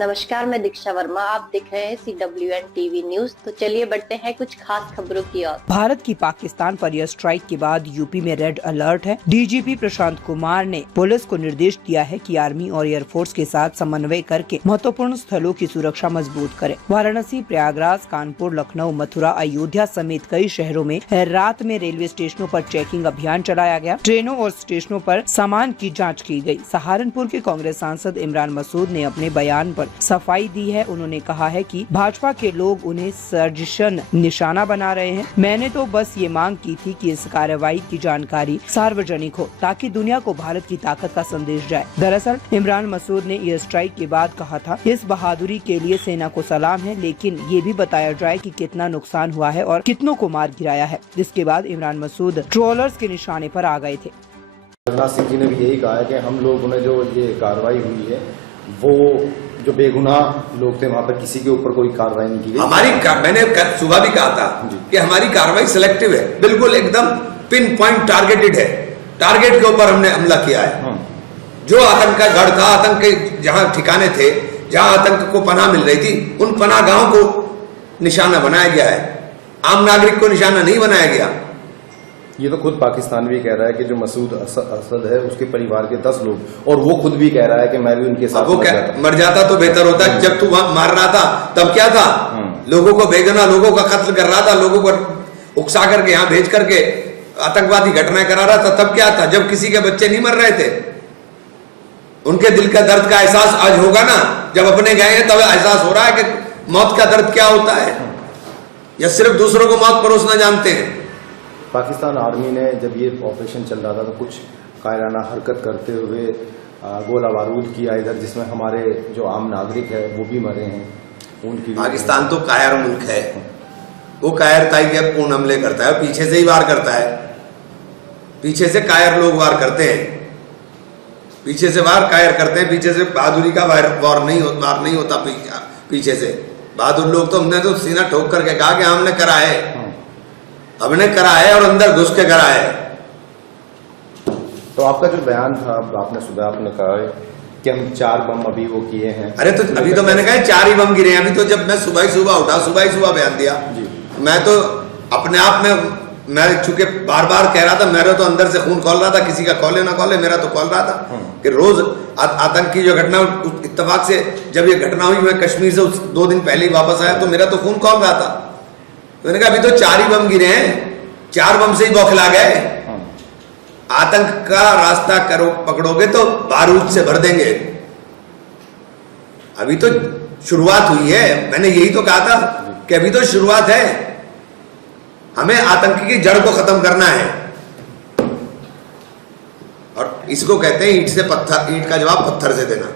नमस्कार, मैं दीक्षा वर्मा। आप देख रहे हैं CWN TV न्यूज। तो चलिए बढ़ते हैं कुछ खास खबरों की ओर। भारत की पाकिस्तान पर एयर स्ट्राइक के बाद यूपी में रेड अलर्ट है। डीजीपी प्रशांत कुमार ने पुलिस को निर्देश दिया है कि आर्मी और एयरफोर्स के साथ समन्वय करके महत्वपूर्ण स्थलों की सुरक्षा मजबूत करे। वाराणसी, प्रयागराज, कानपुर, लखनऊ, मथुरा, अयोध्या समेत कई शहरों में रात में रेलवे स्टेशनों पर चेकिंग अभियान चलाया गया। ट्रेनों और स्टेशनों पर सामान की जाँच की गयी। सहारनपुर के कांग्रेस सांसद इमरान मसूद ने अपने बयान पर सफाई दी है। उन्होंने कहा है कि भाजपा के लोग उन्हें सर्जिकल निशाना बना रहे हैं। मैंने तो बस ये मांग की थी कि इस कार्रवाई की जानकारी सार्वजनिक हो ताकि दुनिया को भारत की ताकत का संदेश जाए। दरअसल इमरान मसूद ने एयर स्ट्राइक के बाद कहा था, इस बहादुरी के लिए सेना को सलाम है, लेकिन ये भी बताया जाए कि कितना नुकसान हुआ है और कितनों को मार गिराया है। जिसके बाद इमरान मसूद ट्रोलर्स के निशाने पर आ गए थे। राजनाथ सिंह जी ने भी यही कहा है कि हम लोगों ने जो ये कार्रवाई हुई है वो जो बेगुनाह लोग थे वहां पर किसी के ऊपर कोई कार्रवाई नहीं की गई। मैंने सुबह भी कहा था कि हमारी कार्रवाई सिलेक्टिव है, बिल्कुल एकदम पिन पॉइंट टारगेटेड है। टारगेट के ऊपर हमने हमला किया है। जो आतंक का गढ़ था, आतंक के जहां ठिकाने थे, जहां आतंक को पनाह मिल रही थी, उन पनाह गांव को निशाना बनाया गया है। आम नागरिक को निशाना नहीं बनाया गया। ये तो खुद पाकिस्तान भी कह रहा है कि जो मसूद असद है उसके परिवार के 10 लोग, और वो खुद भी कह रहा है कि मैं भी उनके साथ मर जाता तो बेहतर होता। जब तू वहां मार रहा था तब क्या था? लोगों को बेगुनाह लोगों का कत्ल कर रहा था, लोगों को उकसा करके यहाँ भेज करके आतंकवादी घटनाएं करा रहा था, तब क्या था? जब किसी के बच्चे नहीं मर रहे थे। उनके दिल का दर्द का एहसास आज होगा ना, जब अपने गए हैं तब एहसास हो रहा है कि मौत का दर्द क्या होता है, या सिर्फ दूसरों को मौत परोसना जानते हैं। पाकिस्तान आर्मी ने जब ये ऑपरेशन चल रहा था तो कुछ कायराना हरकत करते हुए गोला बारूद किया इधर, जिसमें हमारे जो आम नागरिक है वो भी मरे हैं। उनकी पाकिस्तान तो कायर मुल्क है, वो कायरताई के पूर्ण हमले करता है, पीछे से ही वार करता है। पीछे से कायर लोग वार करते हैं, पीछे से वार कायर करते हैं। पीछे से बहादुरी का वार नहीं होता। पीछे से बहादुर लोग तो, हमने तो सीना ठोक करके कहा कि हमने करा है, हमने करा है और अंदर घुस के करा है। तो आपका जो बयान था, आपने सुबह आपने कहा है कि हम 4 बम अभी वो किए हैं। अरे तो अभी तो मैंने कहा 4 ही बम गिरे हैं। अभी तो जब मैं सुबह ही सुबह उठा, सुबह ही सुबह बयान दिया। मैं तो अपने आप में, मैं चूंकि बार बार कह रहा था, मेरे तो अंदर से खून खोल रहा था, किसी का खोले ना खोले, मेरा तो खोल रहा था कि रोज आतंक की जो घटना, इत्तेफाक से जब ये घटना हुई, मैं कश्मीर से 2 दिन पहले ही वापस आया, तो मेरा तो खून खोल रहा था। मैंने कहा अभी तो 4 ही बम गिरे हैं, 4 बम से ही बौखला गए। आतंक का रास्ता पकड़ोगे तो बारूद से भर देंगे। अभी तो शुरुआत हुई है। मैंने यही तो कहा था कि अभी तो शुरुआत है। हमें आतंक की जड़ को खत्म करना है, और इसको कहते हैं ईंट से पत्थर, ईंट का जवाब पत्थर से देना।